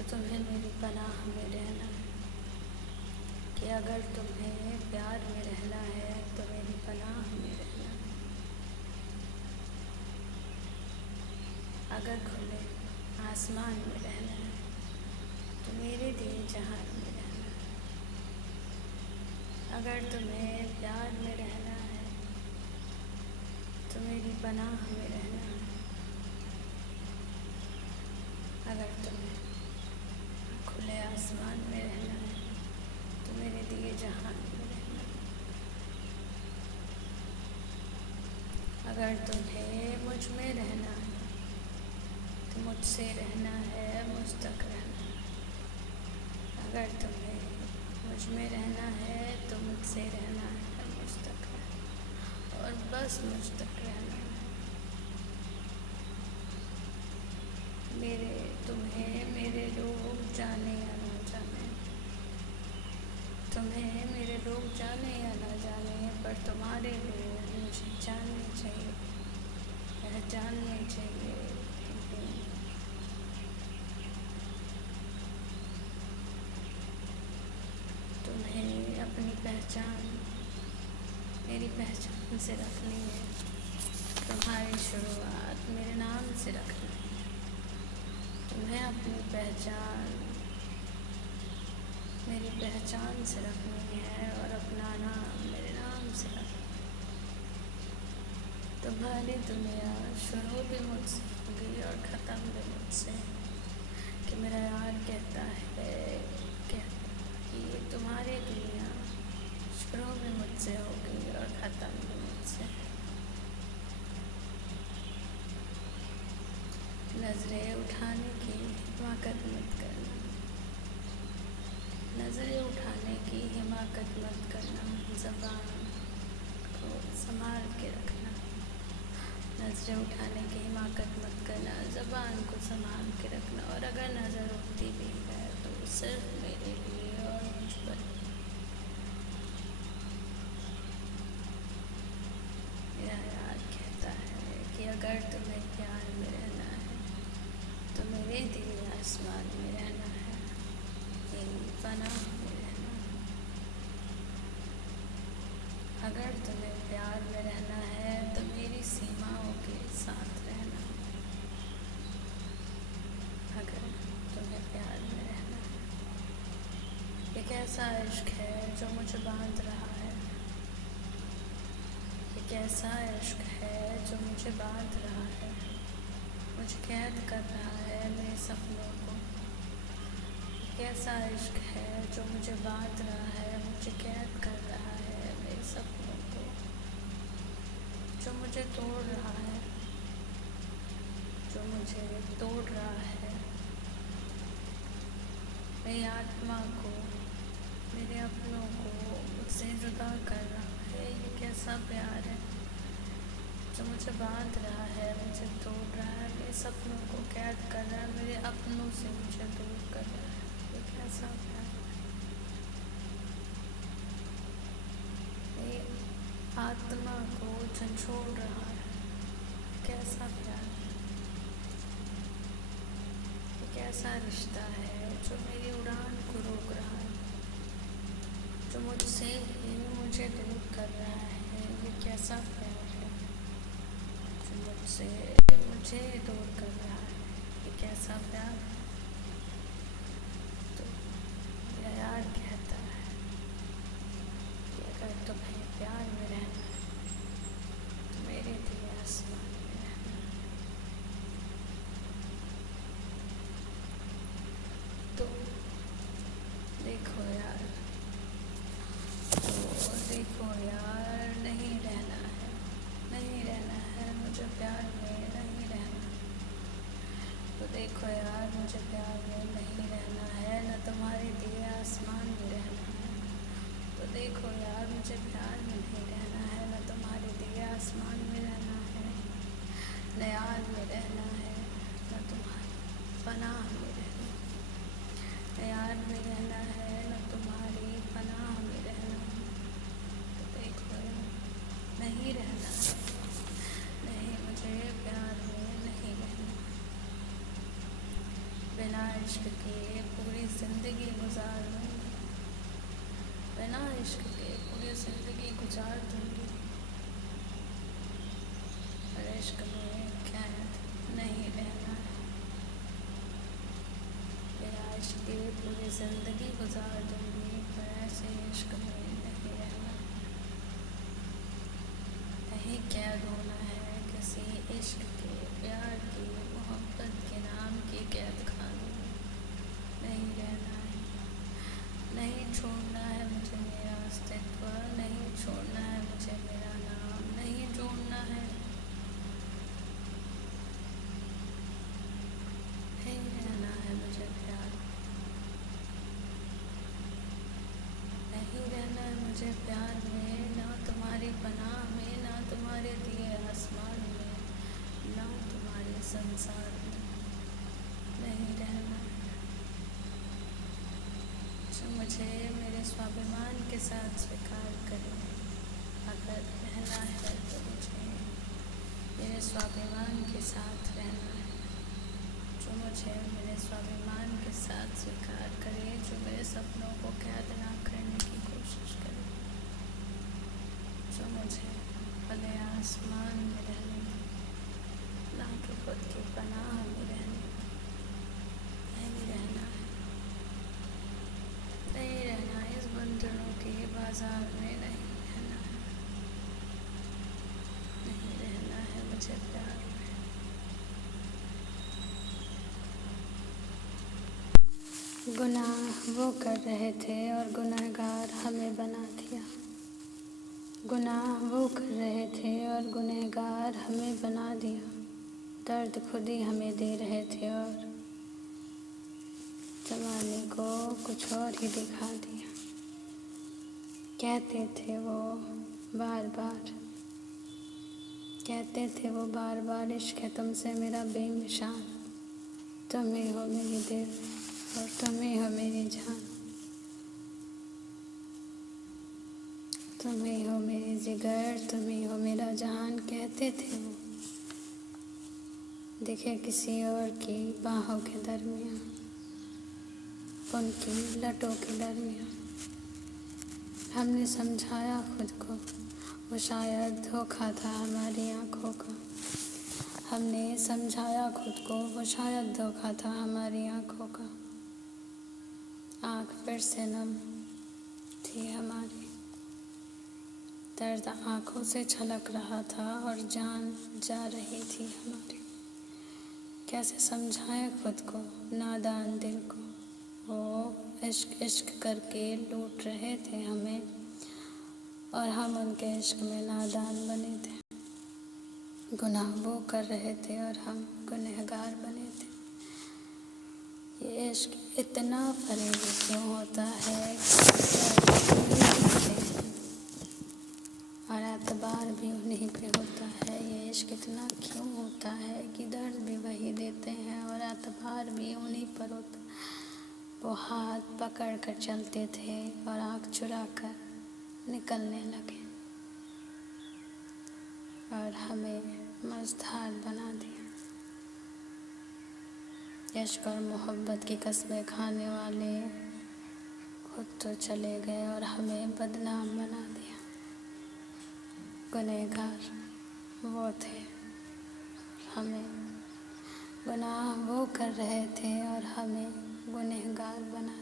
तो तुम्हें मेरी पनाह में रहना है, कि अगर तुम्हें प्यार में रहना है तो मेरी पनाह में रहना है। अगर खुले आसमान में रहना है तो मेरे दिए जहान में रहना है। अगर तुम्हें प्यार में रहना है तो मेरी पनाह में रहना है। अगर तुम्हें खुले आसमान में रहना है तो मेरे दिए जहान में रहना है। अगर तुम्हें मुझ में रहना है तो मुझसे रहना है, मुझ तक रहना है। अगर तुम्हें मुझ में रहना है तो मुझसे रहना है, मुझ तक रहना है, और बस मुझ तक रहना है। तुम्हें मेरे लोग जाने या ना जाने, तुम्हें मेरे लोग जाने या ना जाने, पर तुम्हारे लोग मुझे जानने चाहिए, यह जानने चाहिए कि तुम्हें अपनी पहचान मेरी पहचान से रखनी है। तुम्हारी शुरुआत मेरे नाम से रखनी है। तुम्हें अपनी पहचान मेरी पहचान से रखनी है और अपना नाम मेरे नाम से रखना है। तुम्हारी दुनिया शुरू भी मुझसे होगी और ख़त्म भी मुझसे, कि मेरा यार कहता कि तुम्हारी दुनिया शुरू भी मुझसे होगी और ख़त्म भी मुझसे। नज़रें उठाने की हिमाकत मत करना, नज़रें उठाने की हिमाकत मत करना। ज़बान को संभाल के रखना, नज़रें उठाने की हिमाकत मत करना। ज़बान को संभाल के रखना, और अगर नज़र उठती भी है तो सिर्फ मेरे लिए और मुझ पर। मेरा यार कहता है कि अगर तुम्हें प्यार में रहना है तो मेरे दिए आसमान में रहना है, मेरी पनाह में रहना है। अगर तुम्हें प्यार में रहना है तो मेरी सीमाओं के साथ रहना है। अगर तुम्हें प्यार में रहना है, एक ऐसा इश्क है जो मुझे बांध रहा है, एक ऐसा इश्क है जो मुझे बांध रहा है, मुझे कैद कर रहा है मेरे सपनों को। एक ऐसा इश्क है जो मुझे बांध रहा है, मुझे कैद कर रहा है मेरे सपनों को, जो मुझे तोड़ रहा है, जो मुझे तोड़ रहा है। मेरी आत्मा को, मेरे अपनों को मुझसे जुदा कर रहा है। ये कैसा प्यार है जो मुझे बांध रहा है, मुझे तोड़ रहा है, मेरे सपनों को कैद कर रहा है, मेरे अपनों से मुझे दूर कर रहा है। ये कैसा प्यार है। मेरी आत्मा को झंझोड़ रहा है। कैसा प्यार है। ये कैसा रिश्ता है जो मेरी उड़ान को रोक रहा है, जो मुझसे ही मुझे दूर कर रहा है। ये कैसा प्यार है जो मुझसे मुझे दूर कर रहा है। ये कैसा प्यार है। तो मेरा यार कहता है कि अगर तुम्हें प्यार में रहना है तो मेरे दिए आसमान में रहना है। तो देखो यार, नहीं रहना है, नहीं रहना है मुझे प्यार में, नहीं रहना। तो देखो यार, मुझे प्यार में नहीं रहना है, न तुम्हारे दिए आसमान में रहना है। तो देखो यार, मुझे प्यार में नहीं रहना है, न तुम्हारे दिए आसमान में रहना है, न यार में रहना है, न तुम्हारी पनाह में रहना है। न यार में रहना है, न तुम्हारी पनाह में रहना है। तो देखो यार, नहीं रहना है, नहीं, मुझे प्यार में नहीं रहना। बिना इश्क के पूरी ज़िंदगी गुजार दूँगी, बिना इश्क के पूरी ज़िंदगी गुजार दूँगी, पर इश्क में कैद नहीं रहना है। बिना इश्क के पूरी ज़िंदगी गुजार दूँगी, पर ऐसे इश्क में नहीं रहना, नहीं कैद होना है किसी इश्क के, प्यार की, मोहब्बत के नाम की कैद खाने में नहीं रहना है। नहीं छोड़ना है मुझे मेरा अस्तित्व, नहीं छोड़ना है मुझे मेरा नाम, नहीं जोड़ना है, नहीं रहना है मुझे प्यार, नहीं रहना है मुझे प्यार में, ना तुम्हारी पनाह में, ना तुम्हारे दिए आसमान में, ना तुम्हारे संसार में नहीं रहना है। जो मुझे मेरे स्वाभिमान के साथ स्वीकार करे, अगर रहना है तो मुझे मेरे स्वाभिमान के साथ रहना है। जो मुझे मेरे स्वाभिमान के साथ स्वीकार करे, जो मेरे सपनों को कैद ना करने की कोशिश करे, जो मुझे खुले आसमान में रहने दे, ना कि खुद की पनाह में रहने दे। नहीं रहना है, नहीं रहना इस बंधनों के बाजार में, नहीं रहना है, नहीं रहना है मुझे प्यार में। गुनाह वो कर रहे थे और गुनहगार हमें बना दिया, गुनाह वो कर रहे थे और गुनहगार हमें बना दिया, दर्द खुद ही हमें दे रहे थे और ज़माने को कुछ और ही दिखा दिया। कहते थे वो बार बार, कहते थे वो बार बार, इश्क है तुमसे मेरा बेमिशान, तुम ही हो मेरी दिल और तुम ही हो मेरी जान, तुम ही हो मेरी जिगर, तुम ही हो मेरा जहान। कहते थे वो, दिखे किसी और की बाहों के दरमियाँ, उनकी लटों के दरमियाँ। हमने समझाया खुद को वो शायद धोखा था हमारी आँखों का, हमने समझाया खुद को वो शायद धोखा था हमारी आँखों का। आँख फिर से नम थी हमारी, दर्द आँखों से छलक रहा था और जान जा रही थी हमारी। कैसे समझाएं खुद को नादान दिल को, वो इश्क इश्क करके लूट रहे थे हमें और हम उनके इश्क में नादान बने थे। गुनाह वो कर रहे थे और हम गुनहगार बने थे। ये इश्क इतना फरेबी क्यों होता है और एतबार भी उन्हीं पे होता है। ये इश्क इतना क्यों होता है कि दर्द भी वही देते हैं और एतबार भी उन्हीं पर होता। वो हाथ पकड़ कर चलते थे और आँख चुरा कर निकलने लगे और हमें मझधार बना दिया। इश्क और मोहब्बत की कस्में खाने वाले खुद तो चले गए और हमें बदनाम बना दिया। गुनहगार वो थे, हमें गुनाह वो कर रहे थे और हमें गुनहगार बना